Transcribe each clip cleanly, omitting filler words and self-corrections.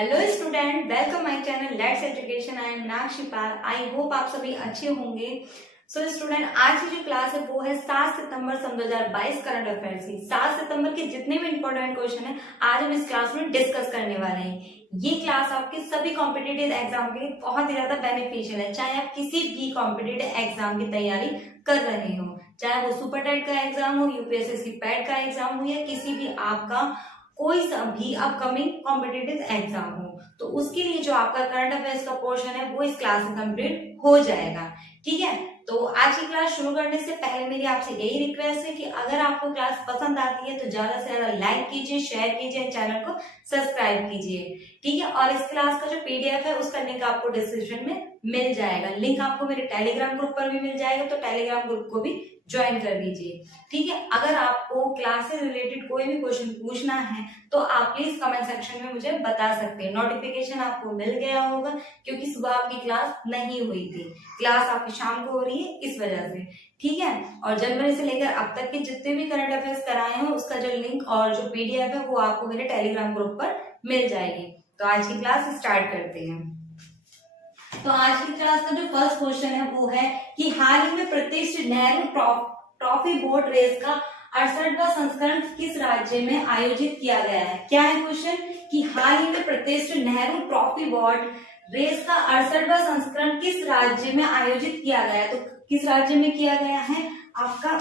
Hello student, welcome my channel let's education. I am Meenakshi Pal. I hope आप सभी अच्छे होंगे। सो स्टूडेंट, आज की जो क्लास है वो है 7 सितंबर सन 2022 करंट अफेयर्स की। 7 सितंबर के जितने भी इंपॉर्टेंट क्वेश्चन है आज हम इस क्लास में डिस्कस करने वाले हैं। ये क्लास आपके सभी कॉम्पिटिटिव एग्जाम के लिए बहुत ही ज्यादा बेनिफिशियल है। चाहे आप किसी भी कॉम्पिटिटिव एग्जाम की तैयारी कर रहे हो, चाहे वो सुपर टेट का एग्जाम हो, यूपीएससी पैट का एग्जाम हो या किसी भी आपका कोई सा भी अपकमिंग कॉम्पिटिटिव एग्जाम हो, तो उसके लिए जो आपका करंट अफेयर्स का पोर्शन है वो इस क्लास में कंप्लीट हो जाएगा। ठीक है, तो आज की क्लास शुरू करने से पहले मेरी आपसे यही रिक्वेस्ट है कि अगर आपको क्लास पसंद आती है तो ज्यादा से ज्यादा लाइक कीजिए, शेयर कीजिए, चैनल को सब्सक्राइब कीजिए। ठीक है, और इस क्लास का जो पीडीएफ है उसका लिंक आपको डिस्क्रिप्शन में मिल जाएगा। लिंक आपको मेरे टेलीग्राम ग्रुप पर भी मिल जाएगा, तो टेलीग्राम ग्रुप को भी ज्वाइन कर लीजिए। ठीक है, अगर आपको क्लास से रिलेटेड कोई भी क्वेश्चन पूछना है तो आप प्लीज कमेंट सेक्शन में मुझे बता सकते हैं। नोटिफिकेशन आपको मिल गया होगा क्योंकि सुबह आपकी क्लास नहीं हुई थी, क्लास आपकी शाम को हो रही है इस वजह से। ठीक है, और जनवरी से लेकर अब तक के जितने भी करंट अफेयर्स कराए हैं उसका जो लिंक और जो पीडीएफ है वो आपको मेरे टेलीग्राम ग्रुप पर मिल जाएगी। तो आज की क्लास स्टार्ट करते हैं। तो आज की क्लास का जो फर्स्ट क्वेश्चन है वो है कि हाल ही में प्रतिष्ठित नेहरू ट्रॉफी बोट रेस का 68वां संस्करण किस राज्य में आयोजित किया गया है। क्या है क्वेश्चन कि हाल ही में प्रतिष्ठित नेहरू ट्रॉफी बोट रेस का 68वां संस्करण किस राज्य में आयोजित किया गया है। तो किस राज्य में किया गया है? आपका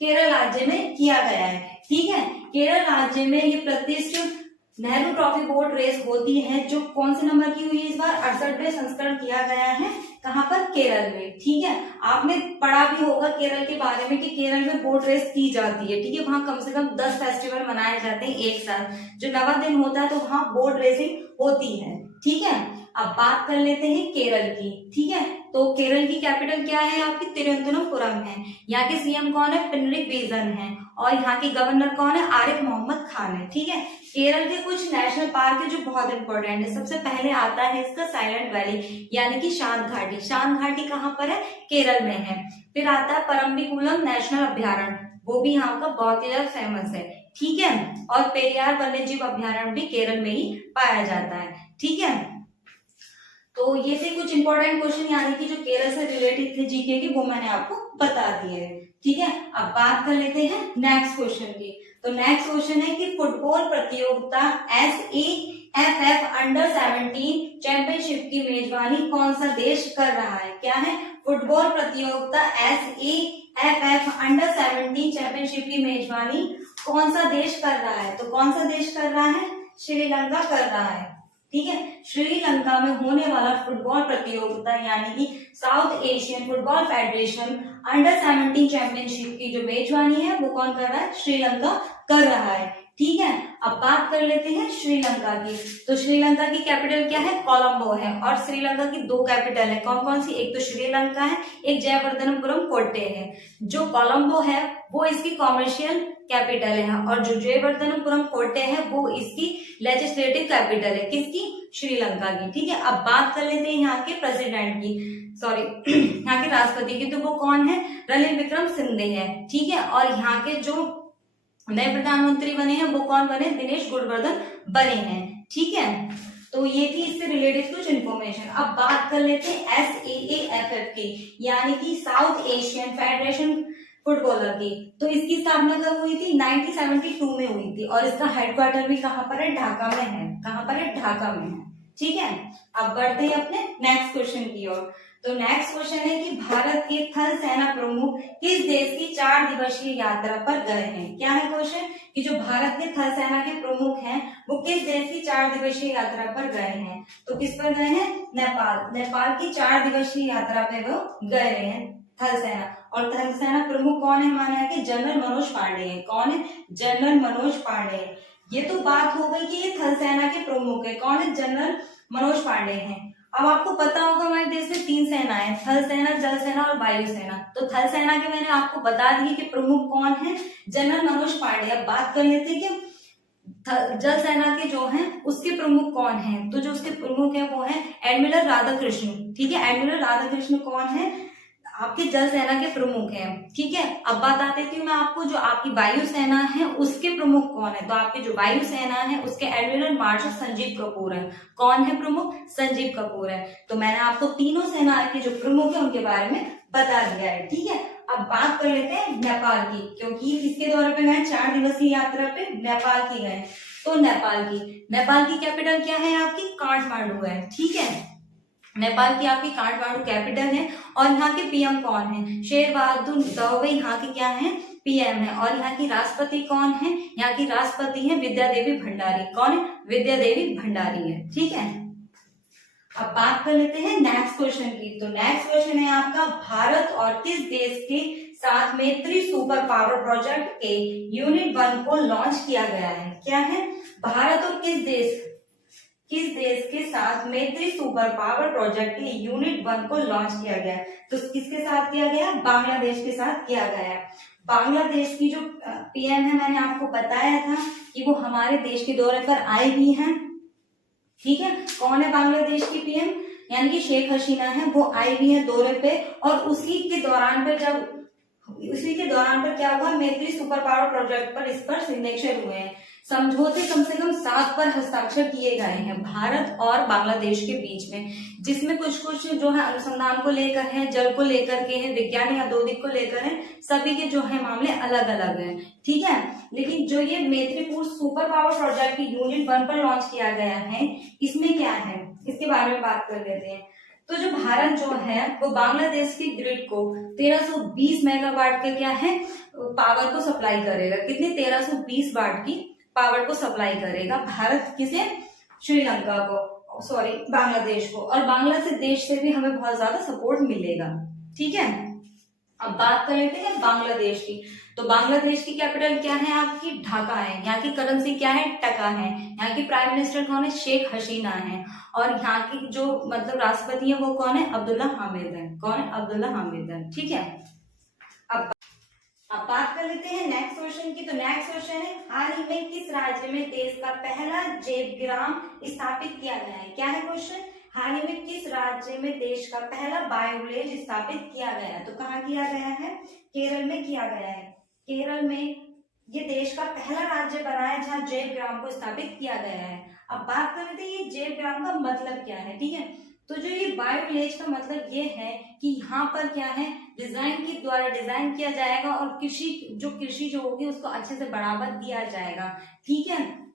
केरल राज्य में किया गया है। ठीक है, केरल राज्य में ये प्रतिष्ठित नेहरू ट्रॉफी बोट रेस होती है जो कौन से नंबर की हुई है इस बार? 68वें संस्करण किया गया है। कहाँ पर? केरल में। ठीक है, आपने पढ़ा भी होगा केरल के बारे में कि केरल में बोट रेस की जाती है। ठीक है, वहां कम से कम 10 फेस्टिवल मनाए जाते हैं एक साथ, जो 9वां दिन होता है तो वहां बोट रेसिंग होती है। ठीक है, अब बात कर लेते हैं केरल की। ठीक है, तो केरल की कैपिटल क्या है? आपकी तिरुवनंतपुरम है। यहाँ के सीएम कौन है? पिनराई विजयन है। और यहाँ के गवर्नर कौन है? आरिफ मोहम्मद खान है। ठीक है, केरल के कुछ नेशनल पार्क है जो बहुत इंपॉर्टेंट है। सबसे पहले आता है इसका साइलेंट वैली यानी कि शांत घाटी। शांत घाटी कहाँ पर है? केरल में है। फिर आता है परम्बिकुलम नेशनल अभ्यारण्य, वो भी यहाँ का बहुत ही ज्यादा फेमस है। ठीक है, और पेरियार वन्यजीव अभ्यारण्य भी केरल में ही पाया जाता है। ठीक है, तो ये थे कुछ इंपॉर्टेंट क्वेश्चन यानी कि जो केरल से रिलेटेड थे जीके के, वो मैंने आपको बता दिए है। ठीक है, अब बात कर लेते हैं नेक्स्ट क्वेश्चन की। तो नेक्स्ट क्वेश्चन है कि फुटबॉल प्रतियोगिता SEFF अंडर 17 चैंपियनशिप की मेजबानी कौन सा देश कर रहा है? क्या है? फुटबॉल प्रतियोगिता SEFF अंडर 17 चैंपियनशिप की मेजबानी कौन सा देश कर रहा है? तो कौन सा देश कर रहा है? श्रीलंका कर रहा है। ठीक है, श्रीलंका में होने वाला फुटबॉल प्रतियोगिता यानी कि south Asian football federation under 17 championship की जो मेजबानी है वो कौन कर रहा है? श्रीलंका कर रहा है। ठीक है, अब बात कर लेते हैं श्रीलंका की। तो श्रीलंका की कैपिटल क्या है? कोलंबो है। और श्रीलंका की 2 कैपिटल है, कौन कौन सी? एक तो श्रीलंका है, एक जयवर्धनपुरम कोट्टे है। जो कोलंबो है वो इसकी कॉमर्शियल कैपिटल है और जो जयवर्धनपुरम कोट्टे है वो इसकी लेजिस्लेटिव कैपिटल है। किसकी? श्रीलंका की। ठीक है, अब बात कर लेते हैं यहाँ के प्रेसिडेंट की, सॉरी यहाँ के राष्ट्रपति की। तो वो कौन है? रणील विक्रमसिंघे है। ठीक है, और यहाँ के जो नए प्रधानमंत्री बने हैं वो कौन बने? दिनेश गुणवर्धन बने हैं। ठीक है, तो ये थी इससे रिलेटेड कुछ इन्फॉर्मेशन। अब बात कर लेते हैं SAAFF की यानी कि साउथ एशियन फेडरेशन फुटबॉलर की। तो इसकी स्थापना कब हुई थी? 1972 में हुई थी और इसका हेडक्वार्टर भी कहाँ पर है? ढाका में है। कहाँ पर है? ढाका में है। ठीक है, अब बढ़ते हैं अपने नेक्स्ट क्वेश्चन की ओर। तो नेक्स्ट क्वेश्चन है कि भारत के थल सेना प्रमुख किस देश की 4 दिवसीय यात्रा पर गए हैं? क्या है क्वेश्चन कि जो भारत के थल सेना के प्रमुख हैं वो किस देश की 4 दिवसीय यात्रा पर गए हैं? तो किस पर गए हैं? नेपाल। नेपाल की 4 दिवसीय यात्रा पे वो गए हैं थल सेना। और थल सेना प्रमुख कौन है? माना है कि जनरल मनोज पांडे है। कौन है? जनरल मनोज पांडे। ये तो बात हो गई कि ये थल सेना के प्रमुख है। कौन है? जनरल मनोज पांडे हैं। अब आपको पता होगा हमारे देश में 3 सेनाएं, थल सेना, जल सेना और वायु सेना। तो थल सेना के मैंने आपको बता दिए कि प्रमुख कौन है? जनरल मनोज पांडे। अब बात कर लेते हैं कि जल सेना के जो हैं उसके प्रमुख कौन हैं। तो जो उसके प्रमुख है वो है एडमिरल राधाकृष्ण। ठीक है, एडमिरल राधाकृष्ण कौन है? आपके जल सेना के प्रमुख हैं, ठीक है। अब बता देती हूँ मैं आपको, जो आपकी वायु सेना है उसके प्रमुख कौन है। तो आपकी जो वायु सेना है उसके एडमिरल मार्शल संजीव कपूर है। कौन है प्रमुख? संजीव कपूर है। तो मैंने आपको तीनों सेना के जो प्रमुख है उनके बारे में बता दिया है, ठीक है। अब बात कर लेते हैं नेपाल की, क्योंकि किसके दौरे पे गए? 4 दिवसीय यात्रा पे नेपाल की गए। तो नेपाल की कैपिटल क्या है? आपकी काठमांडू है, ठीक है। नेपाल की आपकी काठमांडू कैपिटल है। और यहाँ के पीएम कौन है? शेर बहादुर दौबे यहाँ के क्या है? पीएम है। और यहाँ की राष्ट्रपति कौन है? यहाँ की राष्ट्रपति है विद्या देवी भंडारी। कौन है? विद्या देवी भंडारी है, ठीक है। अब बात कर लेते हैं नेक्स्ट क्वेश्चन की। तो नेक्स्ट क्वेश्चन है आपका, भारत और किस देश के साथ में त्रि सुपर पावर प्रोजेक्ट के यूनिट 1 को लॉन्च किया गया है? क्या है? भारत और किस देश के साथ में त्रि सुपर पावर प्रोजेक्ट के यूनिट 1 को लॉन्च किया गया है? तो किसके साथ किया गया? बांग्लादेश के साथ किया गया है। बांग्लादेश की जो पीएम है, मैंने आपको बताया था कि वो हमारे देश के दौरे पर आए भी हैं, ठीक है। कौन है बांग्लादेश की पीएम? यानी कि शेख हसीना है, वो आई भी है दौरे पे। और उसी के दौरान पर क्या हुआ? मैत्री सुपर पावर प्रोजेक्ट पर इस पर सिग्नेचर हुए हैं। समझौते कम से कम 7 पर हस्ताक्षर किए गए हैं भारत और बांग्लादेश के बीच में, जिसमें कुछ जो है अनुसंधान को लेकर है, जल को लेकर के है, विज्ञान या औद्योगिक को लेकर है। सभी के जो है मामले अलग अलग हैं, ठीक है। लेकिन जो ये मैत्रीपुर सुपर पावर प्रोजेक्ट की यूनिट 1 पर लॉन्च किया गया है, इसमें क्या है इसके बारे में बात कर लेते हैं। तो जो भारत जो है वो बांग्लादेश की ग्रिड को 1320 मेगावाट के क्या है पावर को सप्लाई करेगा। कितनी? 1320 वाट की पावर को सप्लाई करेगा भारत किसे? श्रीलंका को, सॉरी बांग्लादेश को। और बांग्लादेश से भी हमें बहुत ज्यादा सपोर्ट मिलेगा, ठीक है। अब बात कर लेते हैं बांग्लादेश की। तो बांग्लादेश की कैपिटल क्या है? आपकी ढाका है। यहाँ की करेंसी क्या है? टका है। यहाँ की प्राइम मिनिस्टर कौन है? शेख हसीना है। और यहाँ की जो मतलब राष्ट्रपति है वो कौन है? अब्दुल्ला हामिद है। कौन है? अब्दुल्ला हामिद है, ठीक है। अब बात कर लेते हैं नेक्स्ट क्वेश्चन की। तो नेक्स्ट क्वेश्चन है, हाल ही में किस राज्य में देश का पहला जैवग्राम स्थापित किया गया है? क्या है क्वेश्चन? हाल ही में किस राज्य में देश का पहला बायोविलेज स्थापित किया गया? तो कहाँ किया गया है? केरल में किया गया है। केरल में ये देश का पहला राज्य बना है जहाँ जैवग्राम को स्थापित किया गया है। अब बात कर लेते हैं ये जैवग्राम का मतलब क्या है, ठीक है। तो जो ये बायोविलेज का मतलब ये है कि यहाँ पर क्या है डिजाइन के द्वारा डिजाइन किया जाएगा और कृषि जो होगी उसको अच्छे से बढ़ावा दिया जाएगा, ठीक है।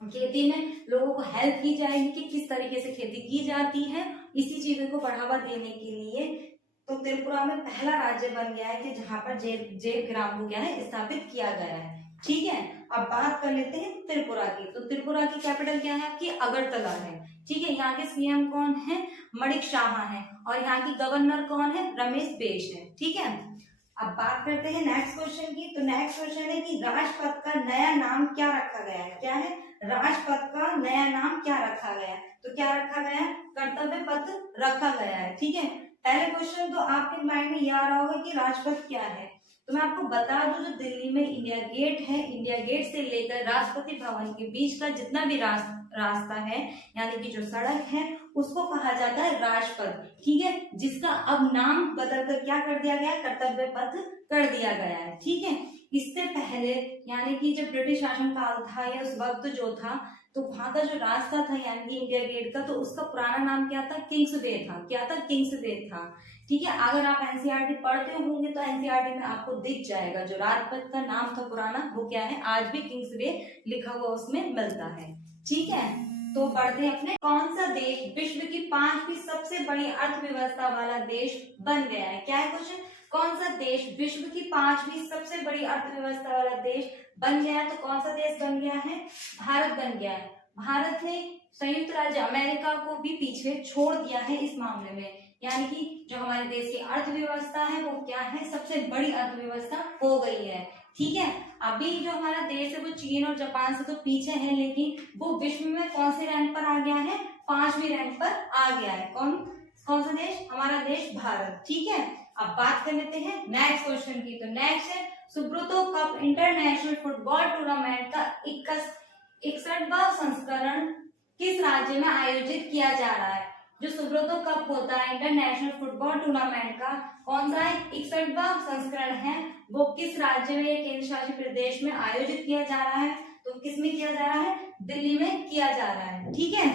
खेती में लोगों को हेल्प की जाएगी कि किस तरीके से खेती की जाती है, इसी चीजों को बढ़ावा देने के लिए। तो त्रिपुरा में पहला राज्य बन गया है कि जहाँ पर जैवग्राम को क्या है स्थापित किया गया है, ठीक है। अब बात कर लेते हैं त्रिपुरा की। तो त्रिपुरा की कैपिटल क्या है? आपकी अगरतला है, ठीक है। यहाँ के सीएम कौन है? मणिक शाह है। और यहाँ की गवर्नर कौन है? रमेश बैस है, ठीक है। अब बात करते हैं नेक्स्ट क्वेश्चन की। तो नेक्स्ट क्वेश्चन है कि राजपथ का नया नाम क्या रखा गया है? क्या है? राजपथ का नया नाम क्या रखा गया है? तो क्या रखा गया है? कर्तव्य पथ रखा गया है, ठीक है। पहले क्वेश्चन तो आपके माइंड में ये आ रहा होगा कि राजपथ क्या है। तो मैं आपको बता दूं, जो दिल्ली में इंडिया गेट है, इंडिया गेट से लेकर राष्ट्रपति भवन के बीच का जितना भी रास्ता है, यानी कि जो सड़क है, उसको कहा जाता है राजपथ, ठीक है। जिसका अब नाम बदलकर क्या कर दिया गया? कर्तव्य पथ कर दिया गया है, ठीक है। इससे पहले यानी कि जब ब्रिटिश शासन काल था या उस वक्त जो था, तो वहां का जो रास्ता था यानी कि इंडिया गेट का, तो उसका पुराना नाम क्या था? किंग्स वे था। क्या था? किंग्स वे था, ठीक है। अगर आप एनसीईआरटी पढ़ते होंगे तो एनसीईआरटी में आपको दिख जाएगा जो राजपथ का नाम था पुराना, वो क्या है? आज भी किंग्स वे लिखा हुआ उसमें मिलता है, ठीक है। तो बढ़ते हैं अपने, कौन सा देश विश्व की 5वीं सबसे बड़ी अर्थव्यवस्था वाला देश बन गया है? क्या है क्वेश्चन? कौन सा देश विश्व की 5वीं सबसे बड़ी अर्थव्यवस्था वाला देश बन गया है? तो कौन सा देश बन गया है? भारत बन गया है। भारत ने संयुक्त राज्य अमेरिका को भी पीछे छोड़ दिया है इस मामले में, यानी कि जो हमारे देश की अर्थव्यवस्था है वो क्या है? सबसे बड़ी अर्थव्यवस्था हो गई है, ठीक है। अभी जो हमारा देश है वो चीन और जापान से तो पीछे है, लेकिन वो विश्व में कौन से रैंक पर आ गया है? 5वीं रैंक पर आ गया है। कौन सा देश? हमारा देश भारत, ठीक है। अब बात कर लेते हैं नेक्स्ट क्वेश्चन की। तो नेक्स्ट है, Subroto cup international football tournament का 61वां संस्करण किस राज्य में आयोजित किया जा रहा है? जो सुब्रतो कप होता है इंटरनेशनल फुटबॉल टूर्नामेंट का, कौन सा है, 61वां संस्करण है, वो किस राज्य में, केंद्र शासित प्रदेश में आयोजित किया जा रहा है? तो किस में किया जा रहा है? दिल्ली में किया जा रहा है। ठीक है,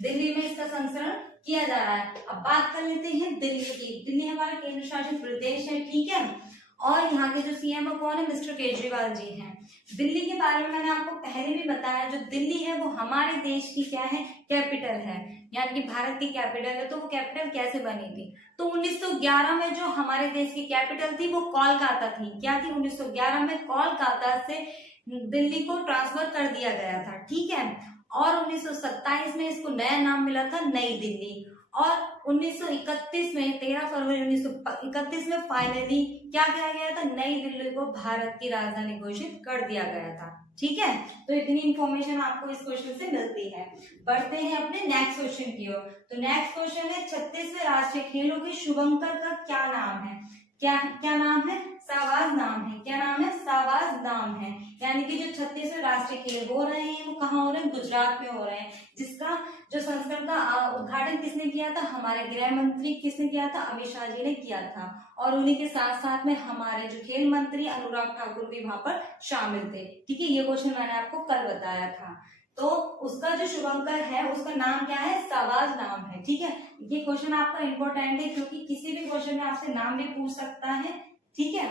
दिल्ली में इसका संस्करण किया जा रहा है। अब बात कर लेते हैं दिल्ली की। दिल्ली हमारा केंद्र शासित प्रदेश है। ठीक है, और यहाँ के जो सीएम है कौन है? मिस्टर केजरीवाल जी हैं। दिल्ली के बारे में मैंने आपको पहले भी बताया, जो दिल्ली है वो हमारे देश की क्या है? कैपिटल है, यानी कि भारत की कैपिटल है। तो वो कैपिटल कैसे बनी थी? तो 1911 में जो हमारे देश की कैपिटल थी वो कोलकाता थी। क्या थी? 1911 में कोलकाता से दिल्ली को ट्रांसफर कर दिया गया था। ठीक है, और 1927 में इसको नया नाम मिला था नई दिल्ली, और 1931 में 13 फरवरी 1931 में फाइनली क्या किया गया था? नई दिल्ली को भारत की राजधानी घोषित कर दिया गया था। ठीक है, तो इतनी इंफॉर्मेशन आपको इस क्वेश्चन से मिलती है। बढ़ते हैं अपने नेक्स्ट क्वेश्चन की ओर। तो नेक्स्ट क्वेश्चन है 36वें राष्ट्रीय खेलों के शुभंकर का क्या नाम है? क्या नाम है? शाहबाज नाम है। क्या नाम है? शाहबाज नाम है। यानी कि जो 36वें राष्ट्रीय खेल हो रहे हैं वो कहाँ हो रहे हैं? गुजरात में हो रहे हैं। जिसका जो संस्करण का उद्घाटन किसने किया था? हमारे गृह मंत्री किसने किया था? अमित शाह जी ने किया था। और उन्हीं के साथ साथ में हमारे जो खेल मंत्री अनुराग ठाकुर भी वहां पर शामिल थे। ठीक है, ये क्वेश्चन मैंने आपको कल बताया था। तो उसका जो शुभंकर है उसका नाम क्या है? शाहबाज नाम है। ठीक है, ये क्वेश्चन आपका इंपॉर्टेंट है क्योंकि किसी भी क्वेश्चन में आपसे नाम भी पूछ सकता है। ठीक है,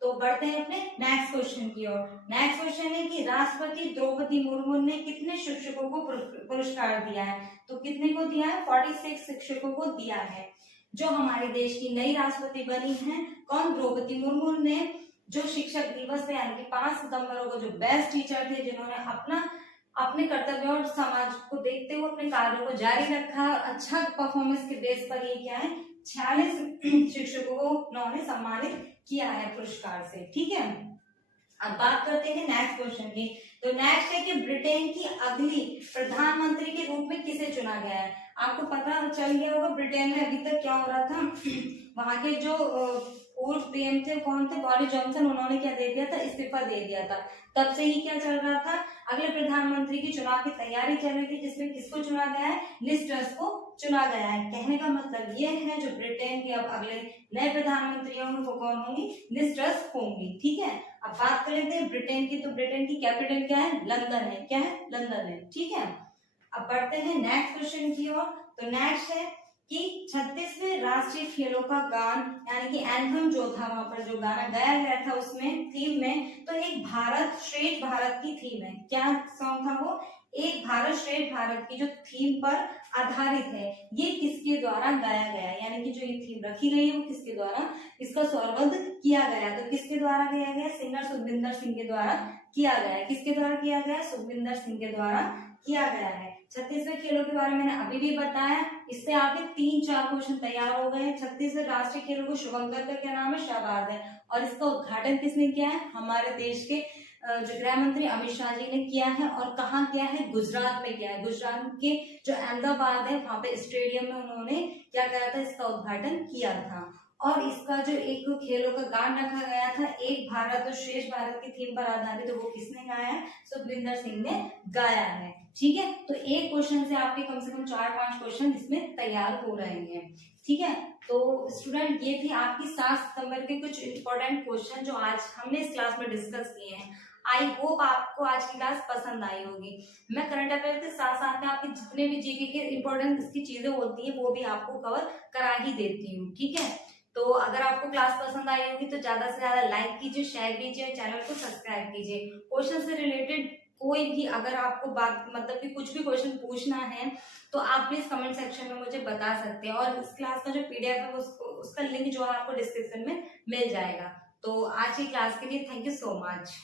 तो बढ़ते हैं अपने नेक्स्ट क्वेश्चन की ओर। नेक्स्ट क्वेश्चन है कि राष्ट्रपति द्रौपदी मुर्मू ने कितने शिक्षकों को पुरस्कार दिया है? तो कितने को दिया है? 46 शिक्षकों को दिया है। जो हमारे देश की नई राष्ट्रपति बनी है कौन? द्रौपदी मुर्मू ने जो शिक्षक दिवस पे यानी कि 5 सितंबर को जो बेस्ट टीचर थे, जिन्होंने अपने कर्तव्यों और समाज को देखते हुए अपने कार्यों को जारी रखा, अच्छा परफॉर्मेंस के बेस पर ये क्या है? 46 शिक्षकों को उन्होंने सम्मानित किया है पुरस्कार से। ठीक है, अब बात करते हैं नेक्स्ट क्वेश्चन की। तो नेक्स्ट है कि ब्रिटेन की अगली प्रधानमंत्री के रूप में किसे चुना गया है? आपको पता चल गया होगा ब्रिटेन में अभी तक क्या हो रहा था। वहां के जो पूर्व पीएम थे कौन थे? Boris Johnson. उन्होंने क्या दे दिया था? इस्तीफा दे दिया था। तब से ही क्या चल रहा था? अगले प्रधानमंत्री की चुनाव की तैयारी चल रही थी, जिसमें किसको चुना गया है? लिज ट्रस को चुना गया है। कहने का मतलब ये है जो ब्रिटेन के अब अगले नए प्रधानमंत्री होंगे वो कौन होंगी? लिज ट्रस होंगी। ठीक है, अब बात कर लेते हैं ब्रिटेन की। तो ब्रिटेन की कैपिटल क्या है? लंदन है। क्या है? लंदन है। ठीक है, अब बढ़ते हैं नेक्स्ट क्वेश्चन की ओर। तो नेक्स्ट है कि 36वें राष्ट्रीय खेलों का गान यानी कि एंथम जो था, वहां पर जो गाना गाया गया था उसमें थीम में, तो एक भारत श्रेष्ठ भारत की थीम है। क्या सॉन्ग था वो? एक भारत श्रेष्ठ भारत की जो थीम पर आधारित है। ये किसके द्वारा गाया गया है? यानी कि जो ये थीम रखी गई है वो किसके द्वारा इसका स्वरबद्ध किया गया? तो किसके द्वारा किया गया? सिंगर सुखविंदर सिंह के द्वारा किया गया है। किसके द्वारा किया गया? सुखविंदर सिंह के द्वारा किया गया है। 36वें खेलों के बारे में मैंने अभी भी बताया। इससे आपके 3-4 क्वेश्चन तैयार हो गए हैं। 36वें राष्ट्रीय खेलों को शुभंकर का क्या नाम है? शाहबाज है। और इसका उद्घाटन किसने किया है? हमारे देश के जो गृह मंत्री अमित शाह जी ने किया है। और कहाँ किया है? गुजरात में किया है। गुजरात के जो अहमदाबाद है वहां पे स्टेडियम में उन्होंने क्या करा था? इसका उद्घाटन किया था। और इसका जो एक खेलों का गान रखा गया था एक भारत और श्रेष्ठ भारत की थीम पर आधारित, तो वो किसने गाया है? सुखविंदर सिंह ने गाया है। ठीक है, तो एक क्वेश्चन से आपके कम से कम 4-5 क्वेश्चन इसमें तैयार हो रहे हैं। ठीक है, तो स्टूडेंट ये थी आपकी 7 सितंबर के कुछ इंपॉर्टेंट क्वेश्चन जो आज हमने इस क्लास में डिस्कस किए हैं। आई होप आपको आज की क्लास पसंद आई होगी। मैं करंट अफेयर के साथ साथ में आपके जितने भी जीके के इंपॉर्टेंट इसकी चीजें होती है वो भी आपको कवर करा ही देती हूँ। ठीक है, तो अगर आपको क्लास पसंद आई होगी तो ज्यादा से ज्यादा लाइक कीजिए, शेयर कीजिए, चैनल को सब्सक्राइब कीजिए। क्वेश्चन से रिलेटेड कोई भी अगर आपको बात मतलब कि कुछ भी क्वेश्चन पूछना है तो आप प्लीज कमेंट सेक्शन में मुझे बता सकते हैं। और इस क्लास का जो पीडीएफ है उसका लिंक जो है आपको डिस्क्रिप्शन में मिल जाएगा। तो आज की क्लास के लिए थैंक यू सो मच।